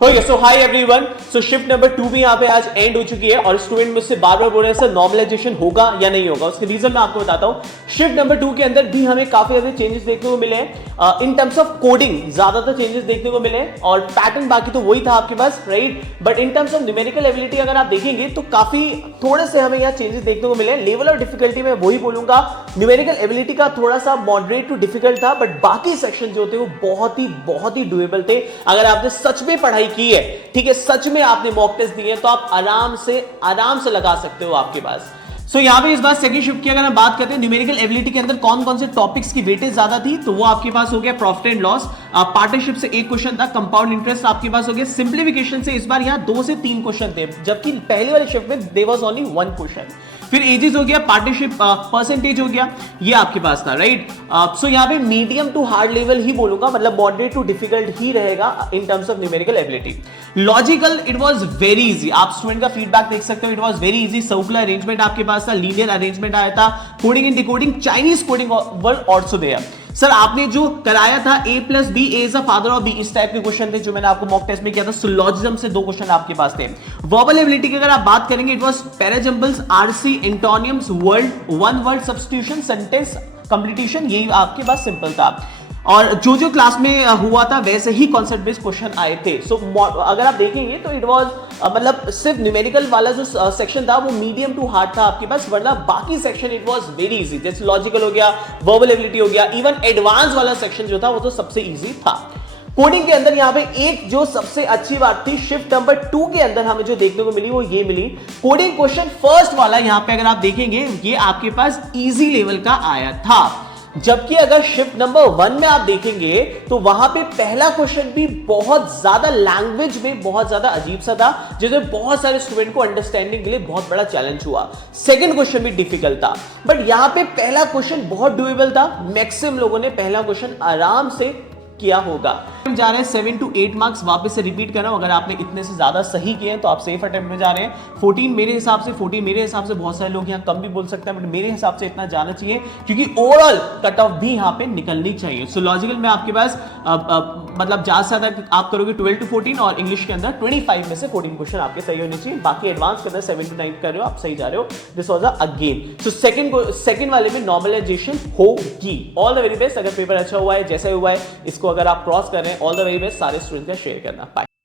Okay so hi everyone. So shift number 2 भी यहाँ पे आज एंड हो चुकी है और स्टूडेंट मुझसे बार बार बोल रहे हैं सर नॉर्मलाइजेशन होगा या नहीं होगा। उसके रीजन मैं आपको बताता हूँ। शिफ्ट नंबर 2 के अंदर भी हमें काफी ज्यादा चेंजेस देखने को मिले हैं। इन टर्म्स ऑफ कोडिंग ज्यादातर चेंजेस देखने को मिले हैं और पैटर्न बाकी तो वही था आपके पास, right. But in terms of numerical ability अगर आप देखेंगे तो काफी थोड़े से हमें यहाँ चेंजेस देखने को मिले। लेवल ऑफ डिफिकल्टी में वही बोलूंगा, न्यूमेरिकल एबिलिटी का थोड़ा सा मॉडरेट टू डिफिकल्ट था, बट बाकी सेक्शन जो थे वो बहुत ही डुएबल थे। अगर आपने सच में पढ़ाई की है, ठीक है, सच में आपने मॉक टेस्ट दिए तो आप आराम से लगा सकते हो आपके पास। सो यहां पे इस बार सेकंड शिफ्ट की अगर हम बात करते हैं न्यूमेरिकल एबिलिटी के अंदर कौन कौन से टॉपिक्स की वेटेज ज्यादा थी, तो वो आपके पास हो गया प्रॉफिट एंड लॉस, पार्टनरशिप से एक क्वेश्चन था, कंपाउंड इंटरेस्ट आपके पास हो गया, सिंप्लीफिकेशन से इस बार यहां 2 से 3 क्वेश्चन थे, जबकि पहले वाले शिफ्ट में देयर वाज ओनली 1 क्वेश्चन। फिर एजेस हो गया, पार्टनरशिप परसेंटेज हो गया, ये आपके पास था, राइट। सो यहां पे मीडियम टू हार्ड लेवल ही बोलूंगा, मतलब मॉडरेट टू डिफिकल्ट ही रहेगा in terms of numerical ability. Logical it was very easy, आप स्टूडेंट का फीडबैक देख सकते हो, it was very easy. Circular arrangement आपके पास था, लीनियर अरेंजमेंट आया था, coding and decoding, Chinese coding were also there. Sir आपने जो कराया था a plus B A is the father of B, इस टाइप के क्वेश्चन थे जो मैंने आपको मॉक टेस्ट में किया था। सिलोजिज्म से 2 क्वेश्चन आपके पास थे। वर्बल एबिलिटी की अगर आप बात करेंगे, it was parajumbles, RC, एंटोनियम्स, word, one word substitution, sentence completion, यही आपके पास सिंपल था। और जो क्लास में हुआ था वैसे ही कॉन्सेप्ट बेस्ड क्वेश्चन आए थे। सो अगर आप देखेंगे तो इट वाज मतलब सिर्फ न्यूमेरिकल वाला जो सेक्शन था वो मीडियम टू हार्ड था आपके पास, वरना बाकी section it was very easy. जैसे लॉजिकल हो गया, वर्बल एबिलिटी हो गया, इवन एडवांस वाला सेक्शन जो था वो तो सबसे इजी था। कोडिंग के अंदर यहाँ पे एक जो सबसे अच्छी बात थी शिफ्ट नंबर 2 के अंदर हमें जो देखने को मिली वो ये मिली, कोडिंग क्वेश्चन फर्स्ट वाला यहाँ पे अगर आप देखेंगे ये आपके पास इजी लेवल का आया था। जबकि अगर शिफ्ट नंबर 1 में आप देखेंगे तो वहां पे पहला क्वेश्चन भी बहुत ज्यादा लैंग्वेज में बहुत ज्यादा अजीब सा था, जिसमें बहुत सारे स्टूडेंट को अंडरस्टैंडिंग के लिए बहुत बड़ा चैलेंज हुआ। सेकंड क्वेश्चन भी डिफिकल्ट था, बट यहां पे पहला क्वेश्चन बहुत डुएबल था। मैक्सिमम लोगों ने पहला क्वेश्चन आराम से किया होगा। हम जा रहे हैं 7 to 8 मार्क्स, वापस से रिपीट कर रहा हूं, अगर आपने इतने से ज्यादा सही किए हैं तो आप सेफ अटेम्प्ट में जा रहे हैं। 14 मेरे हिसाब से बहुत सारे लोग यहाँ कम भी बोल सकते हैं, बट मेरे हिसाब से इतना जाना चाहिए क्योंकि ओवरऑल कट ऑफ भी यहाँ पे निकलनी चाहिए। सो लॉजिकल में आपके पास मतलब ज्यादा से ज्यादा आप करोगे 12 to 14 और इंग्लिश के अंदर 25 में से कोडिंग क्वेश्चन आपके सही होने चाहिए। बाकी एडवांस के अंदर 7 to 9 कर रहे हो, आप सही जा रहे हो। This was a game. So second वाले में नॉर्मलाइजेशन होगी। All the very best. अगर पेपर अच्छा हुआ है, जैसा हुआ है, इसको अगर आप क्रॉस कर रहे हैं, ऑल द वेरी बेस्ट। सारे स्टूडेंट का शेयर करना। बाय।